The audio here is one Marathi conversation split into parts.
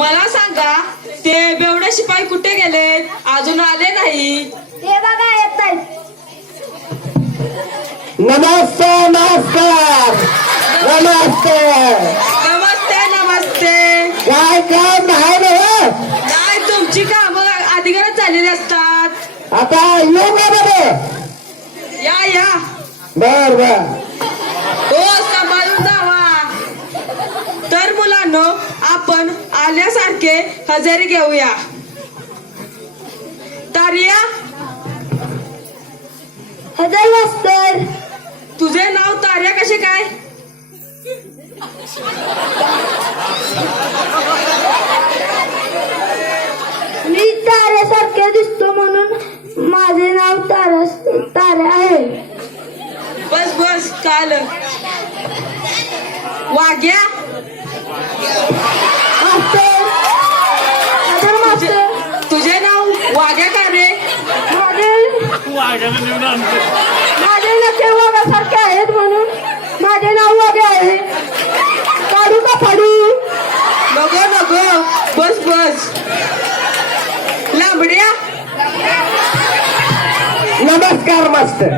मला सांगा ते बेवडे शिपाई कुठे गेलेत? अजून आले नाही. ते बघा येत आहेत. नमस्ते नमस्कार नमस्ते नमस्ते नमस्ते. काय काम नाही ना काय तुमची कामं अधिकारच झालेली असतात. आता येऊ का बरं? या या. बर बर हो सांभाळून जावा. तर मुलांनो आपण आल्यासारखे हजेरी घेऊया. तारिया हजर मास्तर. तुझे नाव तार्या कसे काय? मी ताऱ्यासारखे दिसतो म्हणून माझे नाव ताऱ्या आहे. बस बस काल. वाग्या मास्तर. हजर मास्तर. तुझे नाव वाग्या का रे? माझे नखे वाघासारखे आहेत म्हणून माझे नाव वाघे आहे. काढू का फाडू? नको नको बस बस. लांबड्या नमस्कार मास्तर.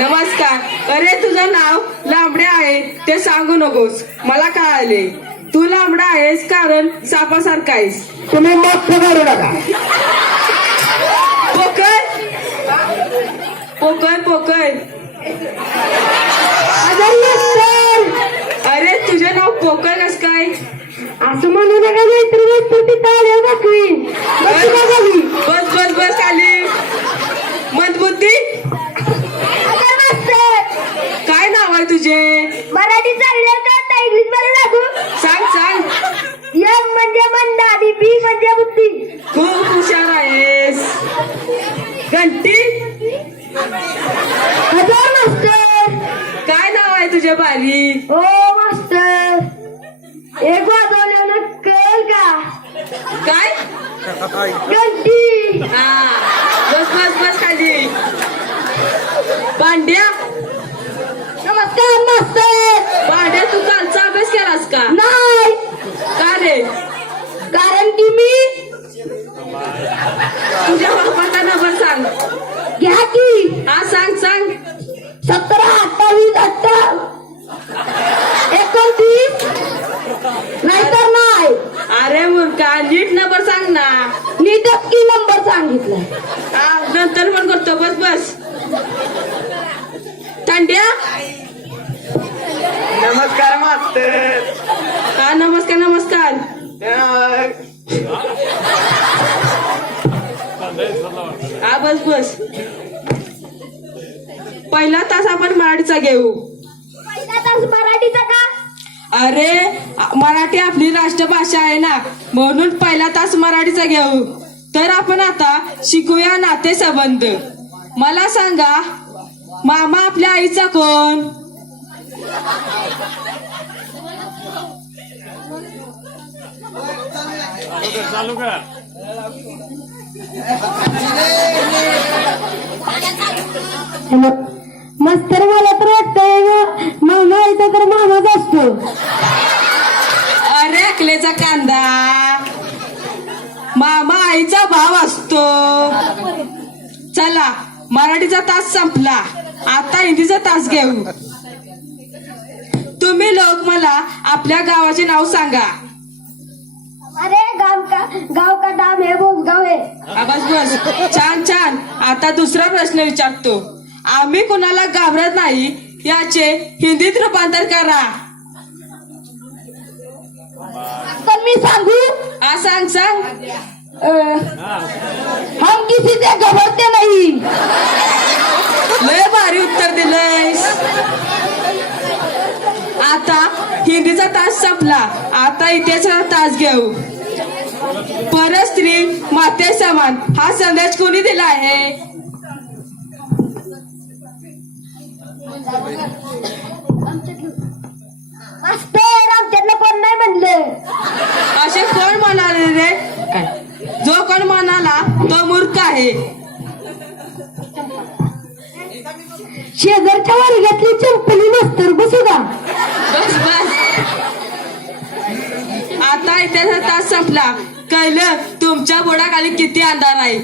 नमस्कार. अरे तुझं नाव लांबड्या आहे ते सांगू नकोस. मला कळाले तू लांबडा आहेस कारण सापासारखा आहेस. तुम्ही मग करू नका. पोकळ पोकळ पोकळ. हजर मास्तर. अरे तुझे नाव पोकळ कस काय? असं म्हणू नका नाहीतर वस्तू ताऱ्या दाखवी. बस बस बस खाली. मंदबुद्धी हजर मास्तर. काय नाव आहे तुझे? मराठी चालले का इंग्लिश मध्ये लागू? सांग सांग. एम म्हणजे मंद आणि बी म्हणजे बुद्धी. खूप हुशार आहेस. घंटी हजर मास्तर. काय नाव आहे तुझे बारी? ओ मास्टर. एक वाजवल्यानं कळ का? काय? घंटी. हा बस बस बस खाली. पांड्या नमस्कार मास्तर. पांड्या तू कालचा अभ्यास केलास का? नाही, का रे? कारण की मी तुझ्या बापाचा नंबर सांग. घ्या की हा सांग सांग. 17 28 29 नाहीतर नाही. अरे मूर्खा नीट नंबर सांग ना. नीटच की नंबर सांगितलाय. हा नंतर पण करतो. बस बस. तांड्या नमस्कार मास्तर. हा नमस्कार नमस्कार. हा बस बस. पहिला तास आपण मराठीचा घेऊ. पहिला तास मराठीचा का? अरे मराठी आपली राष्ट्रभाषा आहे ना म्हणून पहिला तास मराठीचा घेऊ. तर आपण आता शिकूया नातेसंबंध. मला सांगा मामा आपल्या आईचा कोण? चालू का? मास्तर मला तर वाटतंय मामा आईचा तर मामाच असतो. अरे अकलेचा कांदा. मामा आईचा भाव असतो. चला मराठीचा तास संपला. आता हिंदीचा तास घेऊ. तुम्ही लोक मला आपल्या गावाचे नाव सांगा. अरे गाव का नाम है बोसगाव है. हा, बस बस छान छान. आता दुसरा प्रश्न विचारतो. आम्ही कुणाला घाबरत नाही याचे हिंदीत रूपांतर करा. तर मी सांगू. हा सांग सांग. हम किसी से घबरते नहीं. लय भारी उत्तर दिलंयस. आता हिंदीचा तास संपला. आता इतिहासाचा तास घेऊ. परस्त्री माते समान हा संदेश कोणी दिला आहे? मास्तर आमच्यातलं कोण नाही म्हणलं. असे कोण म्हणाले रे? जो कोण म्हणाला तो मूर्ख आहे. शेजारच्या वर्गातली चंपली मास्तर बसू का? बस बस. आता इतिहासाचा तास संपला. दुकानदार आहे.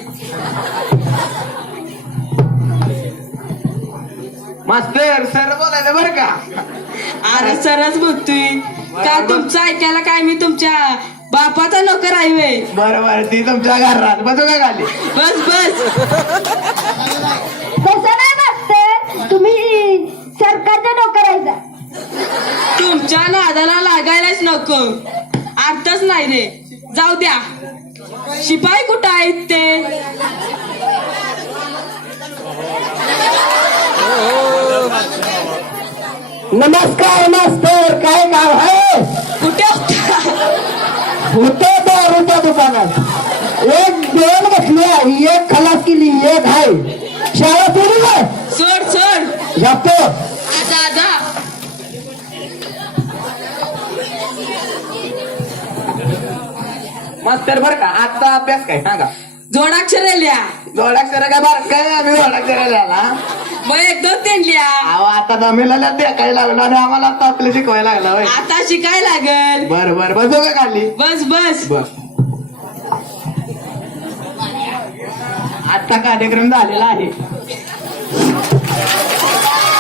मास्तर सर बोलायला बरं का. अरे सरच म्हणतोय का तुमचं ऐकायला काय मी तुमच्या बापाचा नोकर आहे वे. बरोबर ती तुमच्या घरात बसू का खाली. बस बस. तसं नाही मास्तर, तुम्ही सरकारच्या नोकर आहे का? तुमच्या नादाला लागायलाच नको. अर्थच नाही रे. जाऊ द्या. शिपाई कुठं आहेत ते? नमस्कार मास्तर, काय नाव आहे. कुठे होता? होते दारूच्या दुकानात. एक दोन घेतली, एक खलास केली, एक आहे शाळा सोडू ना. सोड सोड. जातो. जा जा. मास्तर बरं का आजचा अभ्यास काय सांगा. जोडाक्षर लिहा. जोडाक्षर काय बरं काय आम्ही जोडाक्षर लिहायला. मग एक दोन तीन लिहा. अहो आता जमिला देखायला लागला आणि आम्हाला आता आपलं शिकवायला लागला होय. आता शिकाय लागल. बर बर बसू का खाली. बस बस. बर आजचा कार्यक्रम झालेला आहे.